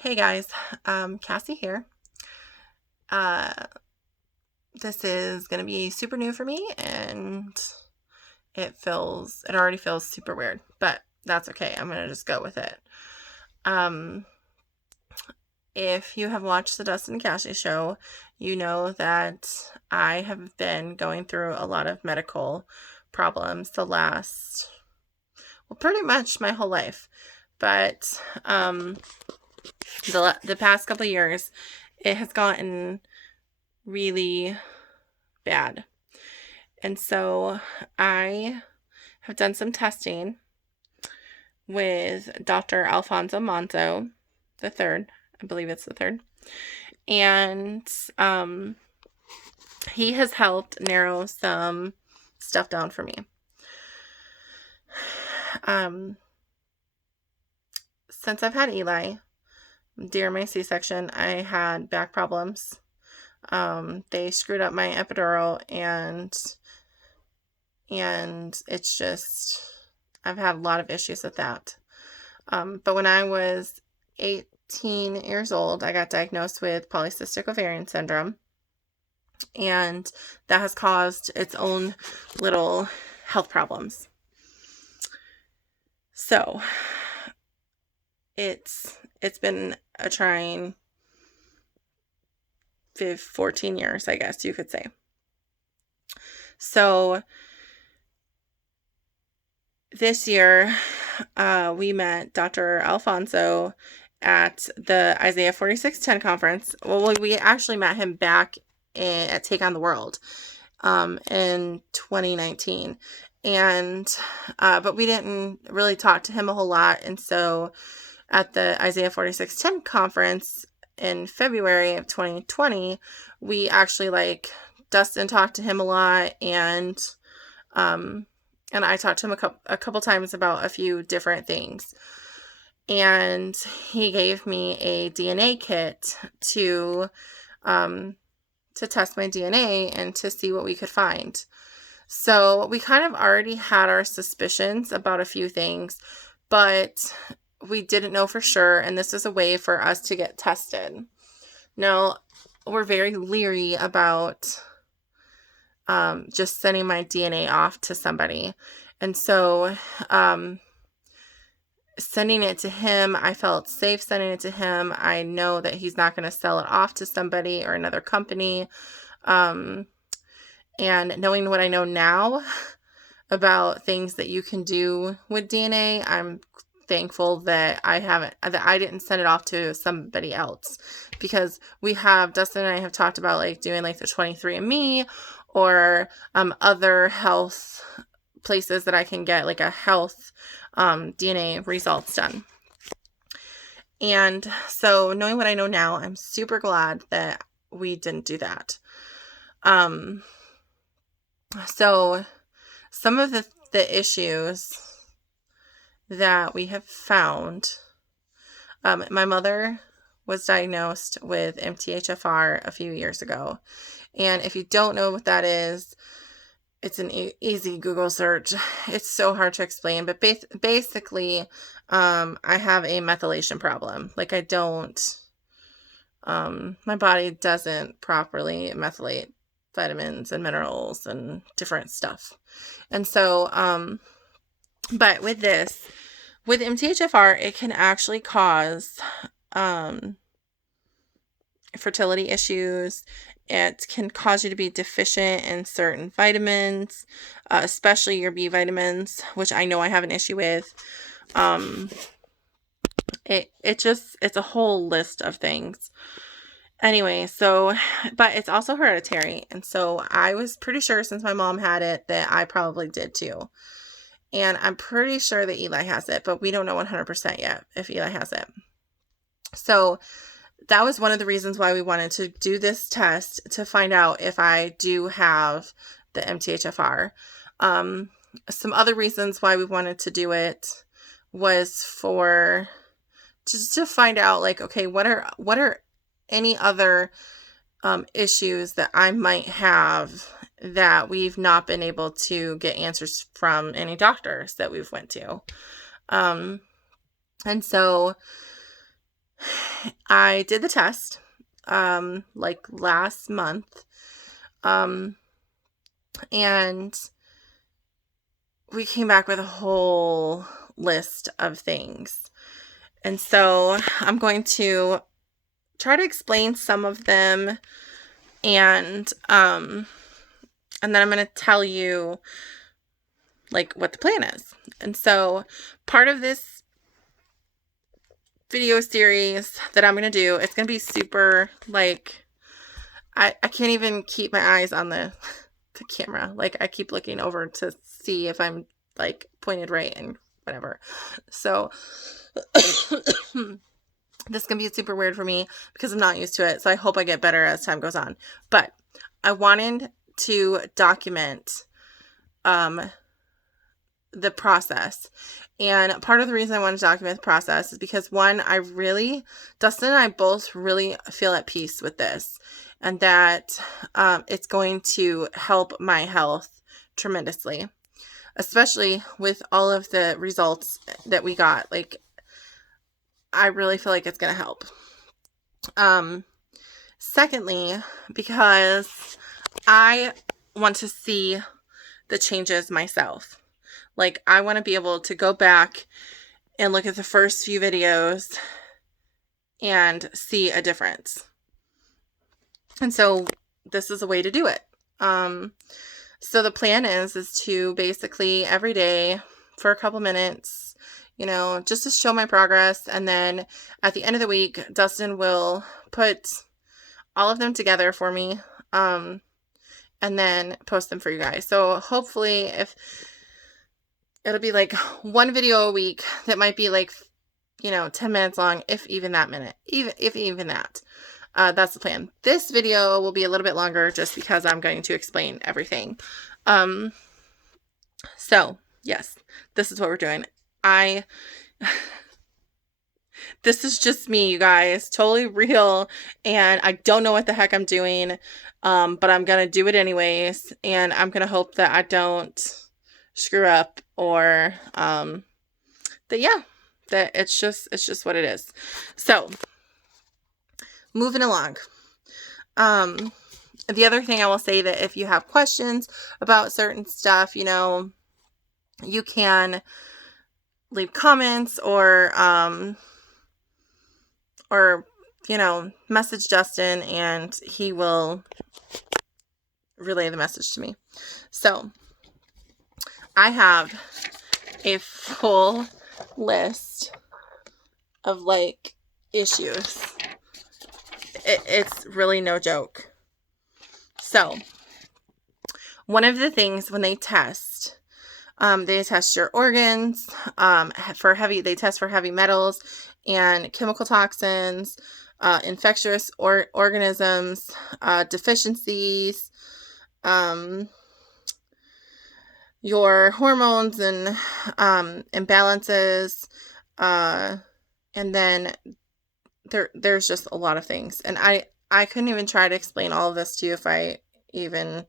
Hey guys, Cassie here. Uh, this is gonna be super new for me, and it already feels super weird, but that's okay. I'm gonna just go with it. Um, if you have watched the Dustin and Cassie show, you know that I have been going through a lot of medical problems pretty much my whole life, but the past couple of years, it has gotten really bad. And so I have done some testing with Dr. Alfonso Monzo the third. I believe it's the third. And he has helped narrow some stuff down for me. Since I've had Eli, during my C-section, I had back problems. They screwed up my epidural, and it's just, I've had a lot of issues with that. But when I was 18 years old, I got diagnosed with polycystic ovarian syndrome, and that has caused its own little health problems. So it's been a trying 14 years, I guess you could say. So this year, we met Dr. Alfonso at the Isaiah 4610 conference. Well, we actually met him back at Take on the World in 2019. But we didn't really talk to him a whole lot. And so at the Isaiah 4610 conference in February of 2020, we actually, Dustin talked to him a lot, and I talked to him a couple times about a few different things. And he gave me a DNA kit to test my DNA and to see what we could find. So we kind of already had our suspicions about a few things, but we didn't know for sure, and this is a way for us to get tested. Now, we're very leery about just sending my DNA off to somebody. And so sending it to him, I felt safe sending it to him. I know that he's not going to sell it off to somebody or another company. And knowing what I know now about things that you can do with DNA, I'm thankful that I didn't send it off to somebody else, because Dustin and I have talked about doing the 23andMe or other health places that I can get a health DNA results done. And so knowing what I know now, I'm super glad that we didn't do that. So some of the issues that we have found, my mother was diagnosed with MTHFR a few years ago. And if you don't know what that is, it's an easy Google search. It's so hard to explain, but basically, I have a methylation problem. My body doesn't properly methylate vitamins and minerals and different stuff. And so, but with MTHFR, it can actually cause fertility issues. It can cause you to be deficient in certain vitamins, especially your B vitamins, which I know I have an issue with. It's a whole list of things. Anyway, but it's also hereditary. And so I was pretty sure, since my mom had it, that I probably did too. And I'm pretty sure that Eli has it, but we don't know 100% yet if Eli has it. So that was one of the reasons why we wanted to do this test, to find out if I do have the MTHFR. Some other reasons why we wanted to do it was to find out, okay, what are any other issues that I might have that we've not been able to get answers from any doctors that we've went to. And so I did the test, like last month, and we came back with a whole list of things. And so I'm going to try to explain some of them, and then I'm going to tell you like what the plan is. And so part of this video series that I'm going to do, it's going to be super, like, I can't even keep my eyes on the camera. Like, I keep looking over to see if I'm like pointed right and whatever. So this is going to be super weird for me because I'm not used to it. So I hope I get better as time goes on. But I wanted to document the process. And part of the reason I want to document the process is because, one, Dustin and I both really feel at peace with this, and that it's going to help my health tremendously, especially with all of the results that we got. Like, I really feel like it's going to help. Secondly, because I want to see the changes myself. Like, I want to be able to go back and look at the first few videos and see a difference. And so this is a way to do it. So the plan is to basically every day for a couple minutes, just to show my progress. And then at the end of the week, Dustin will put all of them together for me, and then post them for you guys. So hopefully it'll be like one video a week that might be like, 10 minutes long, if even that. That's the plan. This video will be a little bit longer just because I'm going to explain everything. So yes, this is what we're doing. This is just me, you guys, totally real. And I don't know what the heck I'm doing. But I'm going to do it anyways. And I'm going to hope that I don't screw up, or that it's just what it is. So moving along. The other thing I will say, that if you have questions about certain stuff, you can leave comments or message Justin and he will relay the message to me. So I have a full list of like issues. It's really no joke. So one of the things when they test your organs they test for heavy metals and chemical toxins, infectious organisms, deficiencies, your hormones and imbalances, and then there's just a lot of things. And I couldn't even try to explain all of this to you if I even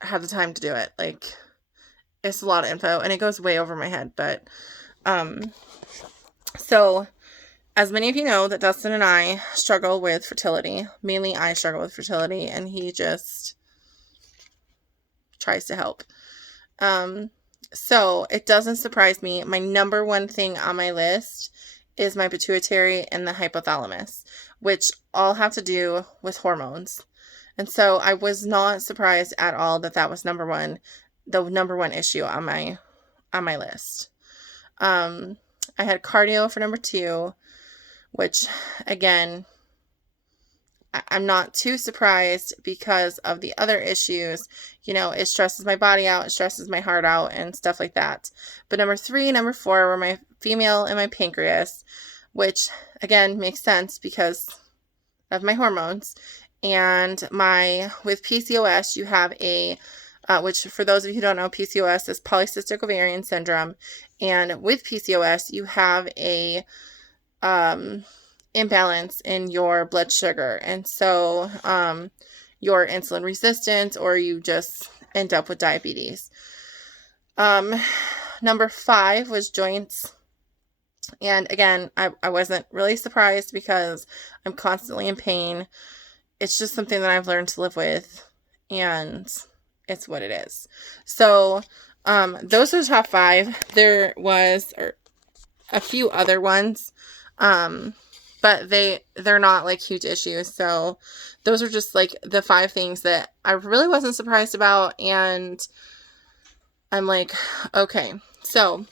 had the time to do it. Like, it's a lot of info and it goes way over my head. But so as many of you know, that Dustin and I struggle with fertility. Mainly I struggle with fertility, and he just tries to help. So it doesn't surprise me. My number one thing on my list is my pituitary and the hypothalamus, which all have to do with hormones. And so I was not surprised at all that was the number one issue on my list. I had cardio for number 2, which again, I'm not too surprised because of the other issues. It stresses my body out, it stresses my heart out, and stuff like that. But number 3 and number 4 were my female and my pancreas, which again makes sense because of my hormones. And with PCOS, you have which for those of you who don't know, PCOS is polycystic ovarian syndrome. And with PCOS, you have a imbalance in your blood sugar. And so you're insulin resistant, or you just end up with diabetes. Number 5 was joints And again, I wasn't really surprised because I'm constantly in pain. It's just something that I've learned to live with, and it's what it is. So, those are the top 5. There was a few other ones, but they're not like huge issues. So those are just like the 5 things that I really wasn't surprised about, and I'm like, okay. So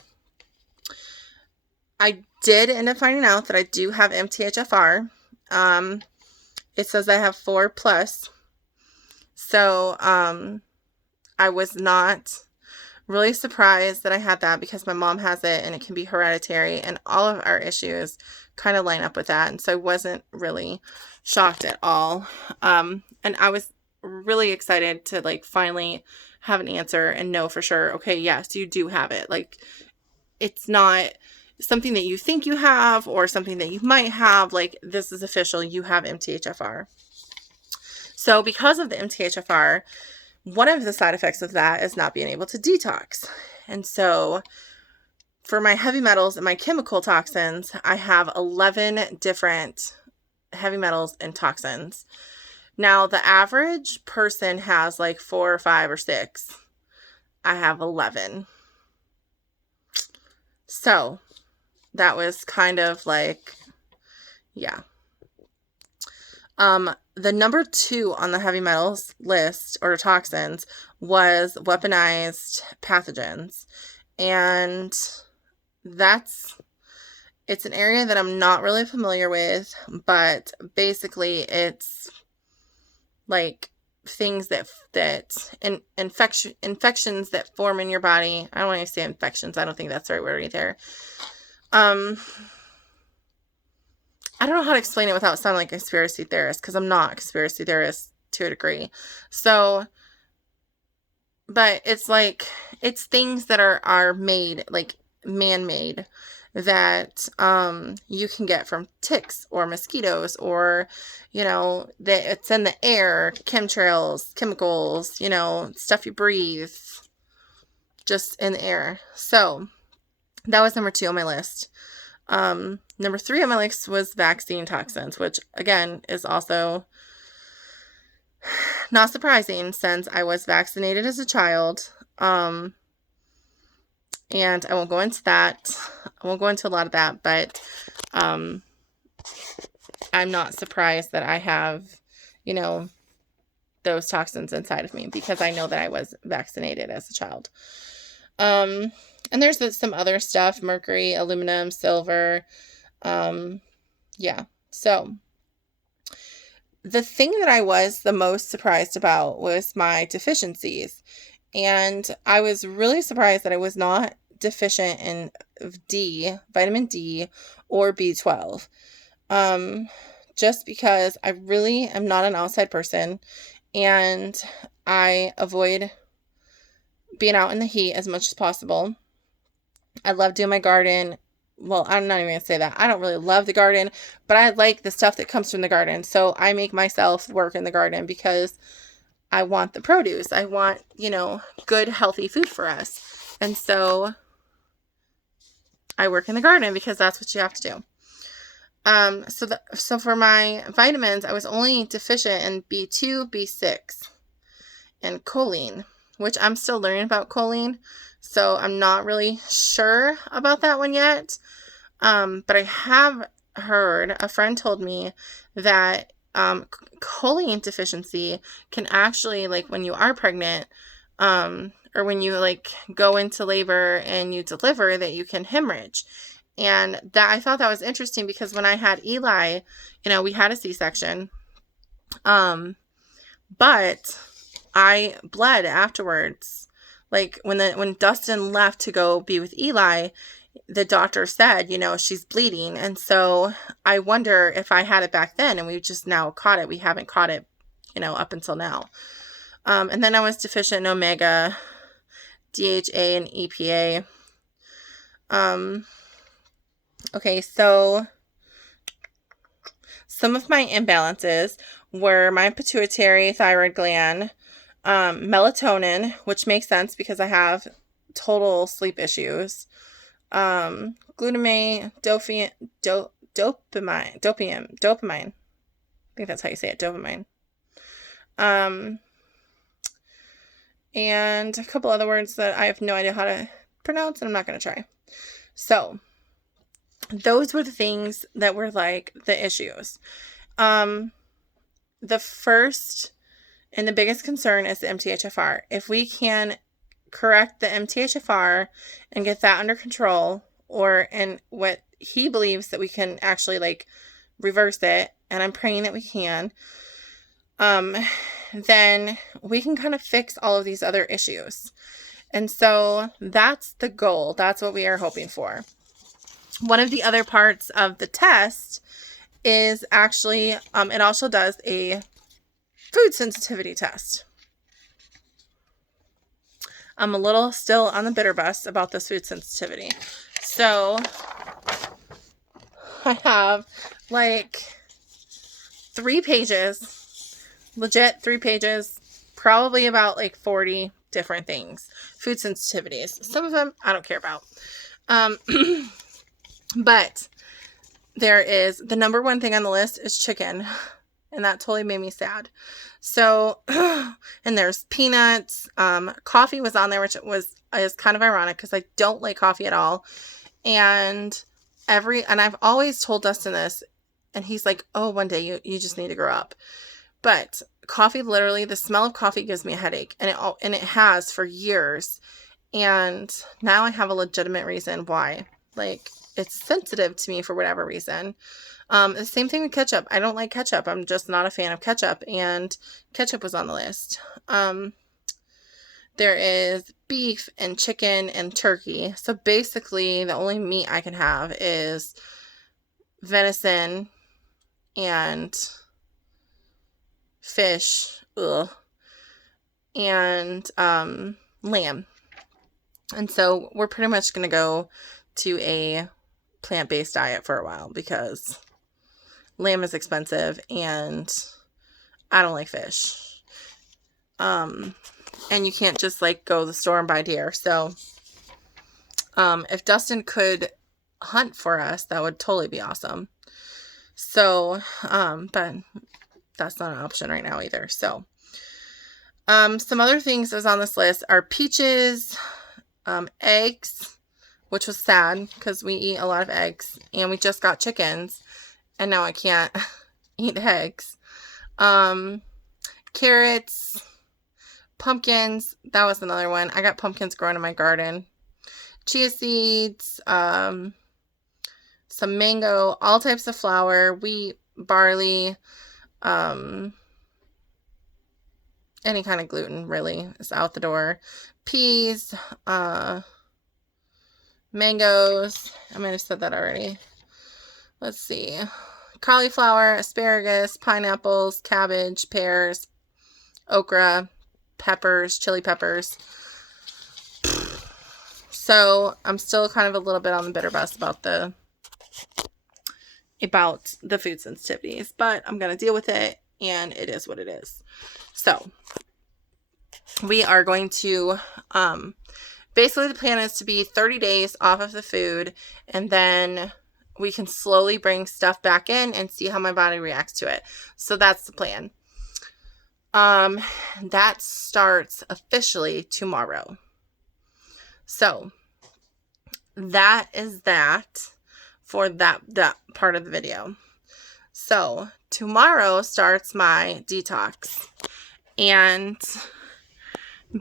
I did end up finding out that I do have MTHFR. It says I have 4 plus. So, I was not really surprised that I had that because my mom has it and it can be hereditary, and all of our issues kind of line up with that. And so I wasn't really shocked at all. And I was really excited to like finally have an answer and know for sure, okay, yes, you do have it. Like, it's not something that you think you have or something that you might have. Like, this is official. You have MTHFR. So because of the MTHFR, one of the side effects of that is not being able to detox. And so for my heavy metals and my chemical toxins, I have 11 different heavy metals and toxins. Now, the average person has like 4 or 5 or 6. I have 11. So that was kind of like, yeah. The number 2 on the heavy metals list or toxins was weaponized pathogens. And it's an area that I'm not really familiar with, but basically it's like things that infections that form in your body. I don't want to say infections. I don't think that's the right word either. I don't know how to explain it without sounding like a conspiracy theorist, because I'm not a conspiracy theorist to a degree. So, but it's like, it's things that are made, like man-made, that you can get from ticks or mosquitoes, or, that it's in the air, chemtrails, chemicals, stuff you breathe, just in the air. So that was number 2 on my list. Number 3 on my list was vaccine toxins, which again is also not surprising since I was vaccinated as a child. And I won't go into that. I won't go into a lot of that, but I'm not surprised that I have, those toxins inside of me, because I know that I was vaccinated as a child. And there's some other stuff: mercury, aluminum, silver. Yeah. So the thing that I was the most surprised about was my deficiencies. And I was really surprised that I was not deficient in vitamin D, or B12. Just because I really am not an outside person, and I avoid being out in the heat as much as possible. I love doing my garden. Well, I'm not even going to say that. I don't really love the garden, but I like the stuff that comes from the garden. So I make myself work in the garden because I want the produce. I want, good, healthy food for us. And so I work in the garden because that's what you have to do. So for my vitamins, I was only deficient in B2, B6, and choline, which I'm still learning about choline. So I'm not really sure about that one yet. But I have heard, a friend told me that choline deficiency can actually, like when you are pregnant, or when you like go into labor and you deliver, that you can hemorrhage. And that, I thought that was interesting because when I had Eli, we had a C-section. But I bled afterwards. Like when Dustin left to go be with Eli, the doctor said, she's bleeding. And so I wonder if I had it back then and we just now caught it. We haven't caught it, up until now. And then I was deficient in omega, DHA, and EPA. Okay, so some of my imbalances were my pituitary thyroid gland, melatonin, which makes sense because I have total sleep issues, glutamate, dopamine. I think that's how you say it, dopamine. And a couple other words that I have no idea how to pronounce, and I'm not going to try. So those were the things that were like the issues. The first and the biggest concern is the MTHFR. If we can correct the MTHFR and get that under control, and what he believes that we can actually like reverse it, and I'm praying that we can, then we can kind of fix all of these other issues. And so that's the goal. That's what we are hoping for. One of the other parts of the test is actually, it also does a food sensitivity test. I'm a little still on the bitter bus about this food sensitivity. So I have like 3 pages, legit 3 pages, probably about like 40 different things. Food sensitivities. Some of them I don't care about. But there is, the number one thing on the list is chicken. And that totally made me sad. So, and there's peanuts. Coffee was on there, which is kind of ironic because I don't like coffee at all. And I've always told Dustin this, and he's like, oh, one day you just need to grow up. But coffee, literally, the smell of coffee gives me a headache, and it has for years. And now I have a legitimate reason why. Like, it's sensitive to me for whatever reason. The same thing with ketchup. I don't like ketchup. I'm just not a fan of ketchup, and ketchup was on the list. There is beef and chicken and turkey. So basically, the only meat I can have is venison and fish, and lamb. And so we're pretty much going to go to a plant-based diet for a while because lamb is expensive and I don't like fish. And you can't just like go to the store and buy deer. So if Dustin could hunt for us, that would totally be awesome. So, but that's not an option right now either. So, some other things that's on this list are peaches, eggs, which was sad because we eat a lot of eggs, and we just got chickens, and now I can't eat eggs. Carrots, pumpkins, that was another one. I got pumpkins growing in my garden. Chia seeds, some mango, all types of flour, wheat, barley, any kind of gluten really is out the door. Peas, mangoes, I might have said that already. Let's see. Cauliflower, asparagus, pineapples, cabbage, pears, okra, peppers, chili peppers. So I'm still kind of a little bit on the bitter bus about the food sensitivities, but I'm going to deal with it, and it is what it is. So we are going to, basically the plan is to be 30 days off of the food, and then we can slowly bring stuff back in and see how my body reacts to it. So that's the plan. That starts officially tomorrow. So that is that for that part of the video. So tomorrow starts my detox, and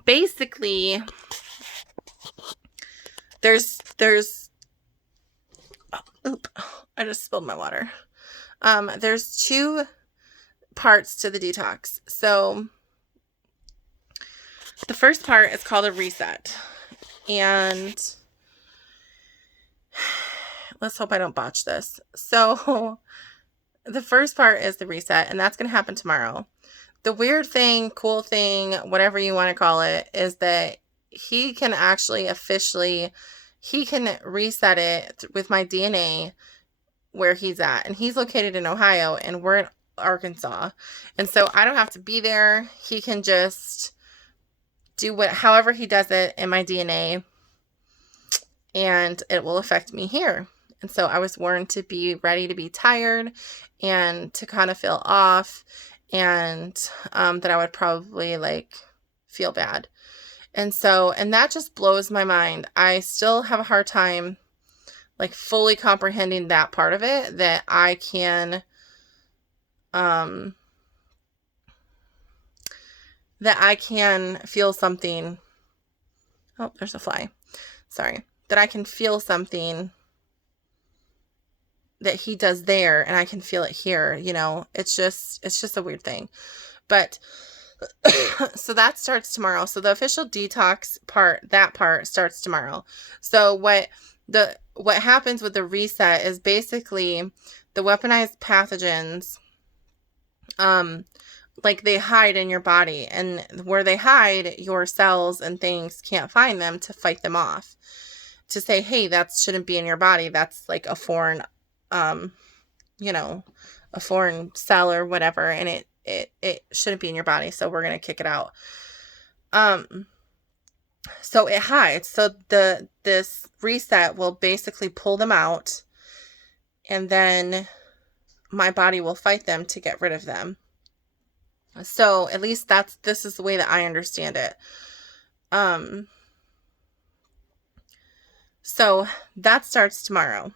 basically there's I just spilled my water. There's 2 parts to the detox. So the first part is called a reset, and let's hope I don't botch this. So the first part is the reset, and that's going to happen tomorrow. The weird thing, cool thing, whatever you want to call it, is that he can actually he can reset it with my DNA where he's at. And he's located in Ohio, and we're in Arkansas. And so I don't have to be there. He can just do however he does it in my DNA. and it will affect me here. And so I was warned to be ready to be tired and to kind of feel off, and that I would probably like feel bad. And that just blows my mind. I still have a hard time like fully comprehending that part of it, that I can feel something. Oh, there's a fly. Sorry. That I can feel something that he does there and I can feel it here, you know. It's just a weird thing. But so that starts tomorrow. So the official detox part, that part starts tomorrow. So what happens with the reset is basically the weaponized pathogens, like they hide in your body, and where they hide, your cells and things can't find them to fight them off, to say, hey, that shouldn't be in your body. That's like a foreign, you know, a foreign cell or whatever. And it shouldn't be in your body. So we're going to kick it out. So it hides. So this reset will basically pull them out, and then my body will fight them to get rid of them. So at least this is the way that I understand it. So that starts tomorrow.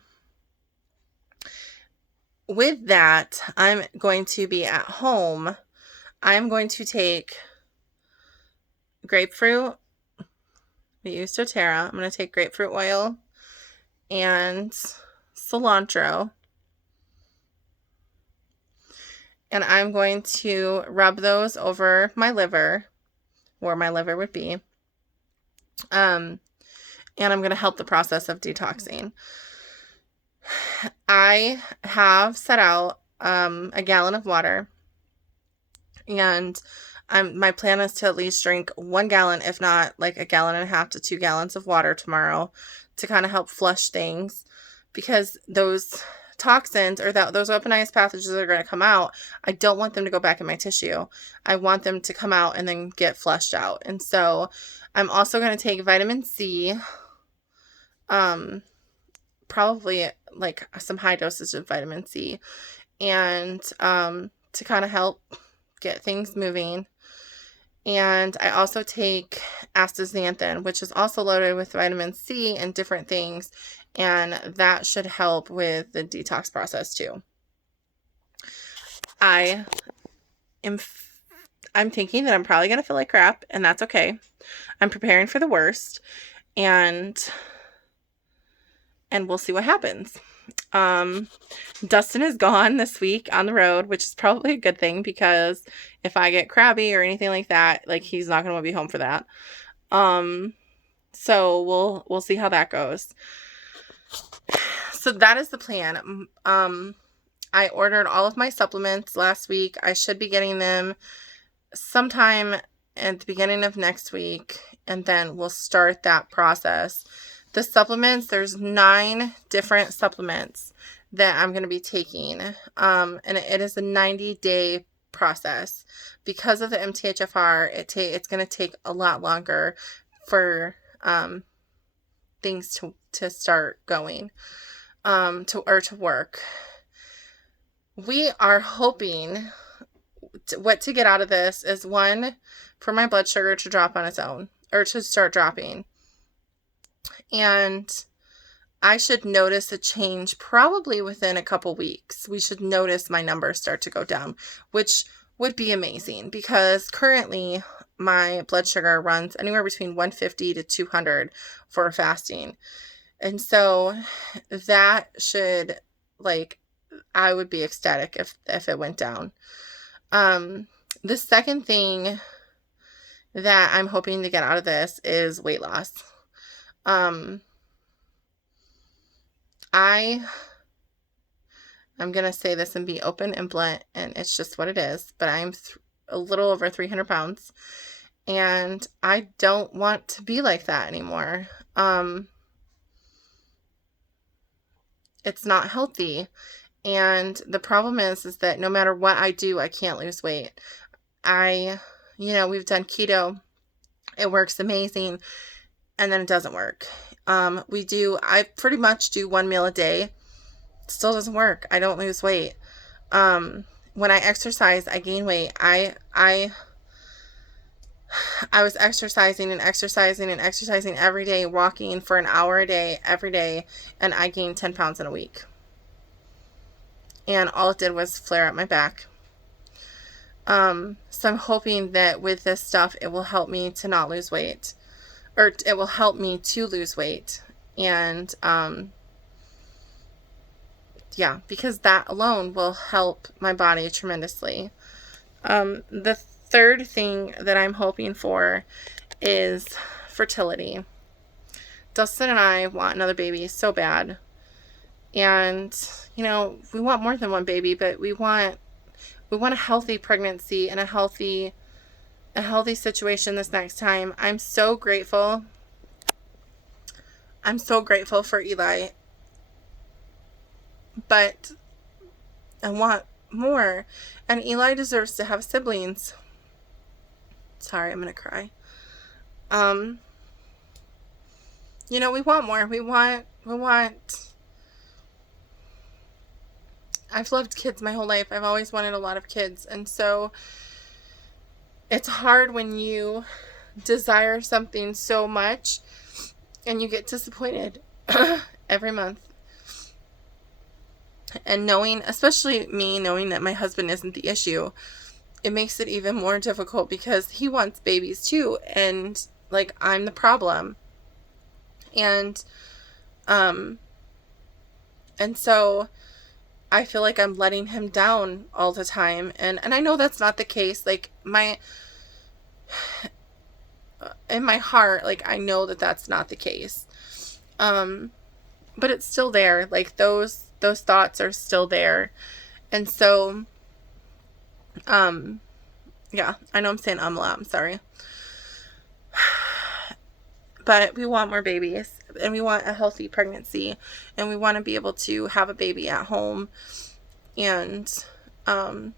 With that, I'm going to be at home. I'm going to take grapefruit. We use doTERRA. I'm going to take grapefruit oil and cilantro. And I'm going to rub those over my liver, where my liver would be. And I'm going to help the process of detoxing. I have set out a gallon of water, and my plan is to at least drink 1 gallon, if not like 1.5 gallons to 2 gallons of water tomorrow, to kind of help flush things, because those toxins or those weaponized pathogens are going to come out. I don't want them to go back in my tissue. I want them to come out and then get flushed out. And so I'm also going to take vitamin C, probably like some high dosage of vitamin C, and to kind of help get things moving. And I also take astaxanthin, which is also loaded with vitamin C and different things, and that should help with the detox process too. I'm thinking that I'm probably going to feel like crap, and that's okay. I'm preparing for the worst, and we'll see what happens. Dustin is gone this week on the road, which is probably a good thing, because if I get crabby or anything like that, like, he's not going to be home for that. So we'll see how that goes. So that is the plan. I ordered all of my supplements last week. I should be getting them sometime at the beginning of next week, and then we'll start that process. The supplements, there's 9 different supplements that I'm going to be taking. And it is a 90-day process. Because of the MTHFR, it's going to take a lot longer for things to start going, to work. We are hoping what to get out of this is, 1, for my blood sugar to drop on its own, or to start dropping. And I should notice a change probably within a couple weeks. We should notice my numbers start to go down, which would be amazing, because currently my blood sugar runs anywhere between 150 to 200 for fasting. And so that should, like, I would be ecstatic if it went down. The second thing that I'm hoping to get out of this is weight loss. I'm going to say this and be open and blunt, and it's just what it is, but I'm a little over 300 pounds, and I don't want to be like that anymore. It's not healthy. And the problem is that no matter what I do, I can't lose weight. We've done keto. It works amazing. And then it doesn't work. I pretty much do 1 meal a day. It still doesn't work. I don't lose weight. When I exercise, I gain weight. I was exercising and exercising and exercising every day, walking for an hour a day, every day, and I gained 10 pounds in a week. And all it did was flare up my back. So I'm hoping that with this stuff, it will help me to not lose weight, or it will help me to lose weight. And, yeah, because that alone will help my body tremendously. The third thing that I'm hoping for is fertility. Dustin and I want another baby so bad. And, you know, we want more than one baby, but we want a healthy pregnancy and a healthy situation this next time. I'm so grateful. I'm so grateful for Eli. But I want more. And Eli deserves to have siblings. Sorry, I'm going to cry. You know, we want more. We want I've loved kids my whole life. I've always wanted a lot of kids. And so it's hard when you desire something so much and you get disappointed every month. And especially me knowing that my husband isn't the issue, it makes it even more difficult because he wants babies too. And like, I'm the problem. And so I feel like I'm letting him down all the time. And I know that's not the case. Like, in my heart, like, I know that that's not the case. But it's still there. Like, those thoughts are still there. And so, yeah, I know I'm saying a lot. I'm sorry. But we want more babies, and we want a healthy pregnancy, and we want to be able to have a baby at home and, you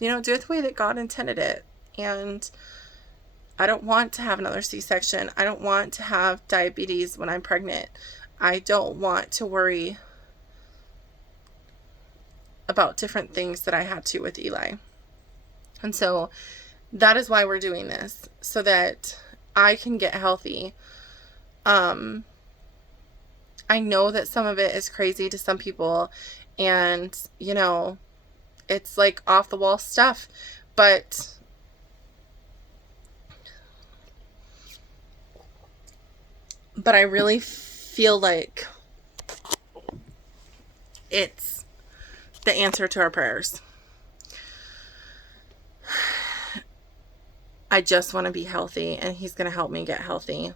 know, do it the way that God intended it. And I don't want to have another C-section. I don't want to have diabetes when I'm pregnant. I don't want to worry about different things that I had to with Eli. And so that is why we're doing this, so that I can get healthy. I know that some of it is crazy to some people, and, you know, it's like off the wall stuff, but I really feel like it's the answer to our prayers. I just want to be healthy, and he's going to help me get healthy.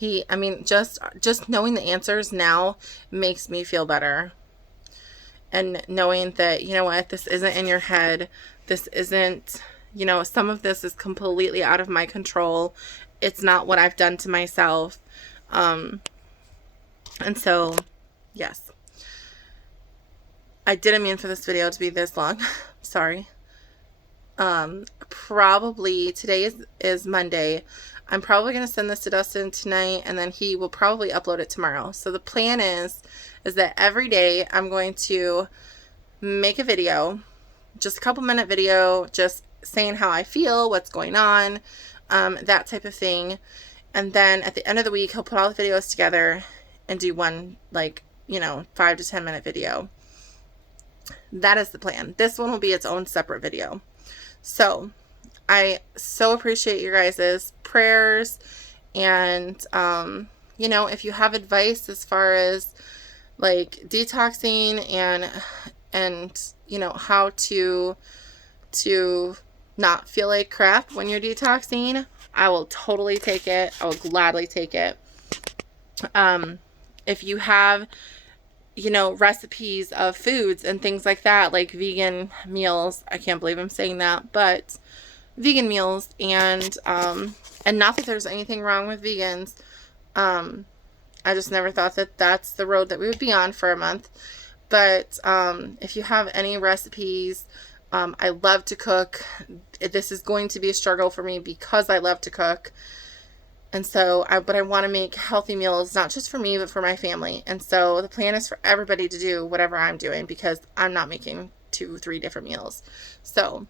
Just knowing the answers now makes me feel better. And knowing that, you know what, this isn't in your head. This isn't, you know, some of this is completely out of my control. It's not what I've done to myself. And so, yes. I didn't mean for this video to be this long. Sorry. Probably today is Monday. I'm probably going to send this to Dustin tonight, and then he will probably upload it tomorrow. So the plan is that every day I'm going to make a video, just a couple minute video, just saying how I feel, what's going on, that type of thing. And then at the end of the week, he'll put all the videos together and do one, 5 to 10 minute video. That is the plan. This one will be its own separate video. So I so appreciate your guys' prayers, and, if you have advice as far as detoxing and, how to not feel like crap when you're detoxing, I will totally take it. I will gladly take it. If you have, recipes of foods and things like that, like vegan meals, I can't believe I'm saying that, but vegan meals, and not that there's anything wrong with vegans. I just never thought that that's the road that we would be on for a month. But if you have any recipes, I love to cook. This is going to be a struggle for me because I love to cook. And so, but I want to make healthy meals, not just for me, but for my family. And so the plan is for everybody to do whatever I'm doing, because I'm not making 2-3 different meals. So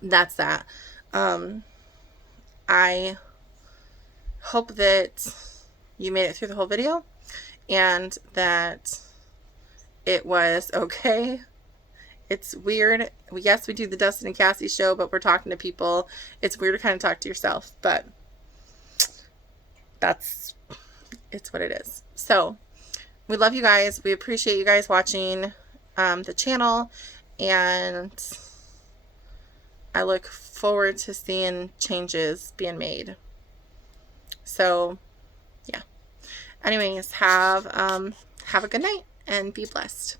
that's that. I hope that you made it through the whole video and that it was okay. It's weird. Yes, we do the Dustin and Cassie show, but we're talking to people. It's weird to kind of talk to yourself, but it's what it is. So we love you guys. We appreciate you guys watching the channel, and I look forward to seeing changes being made. So yeah. Anyways, have a good night and be blessed.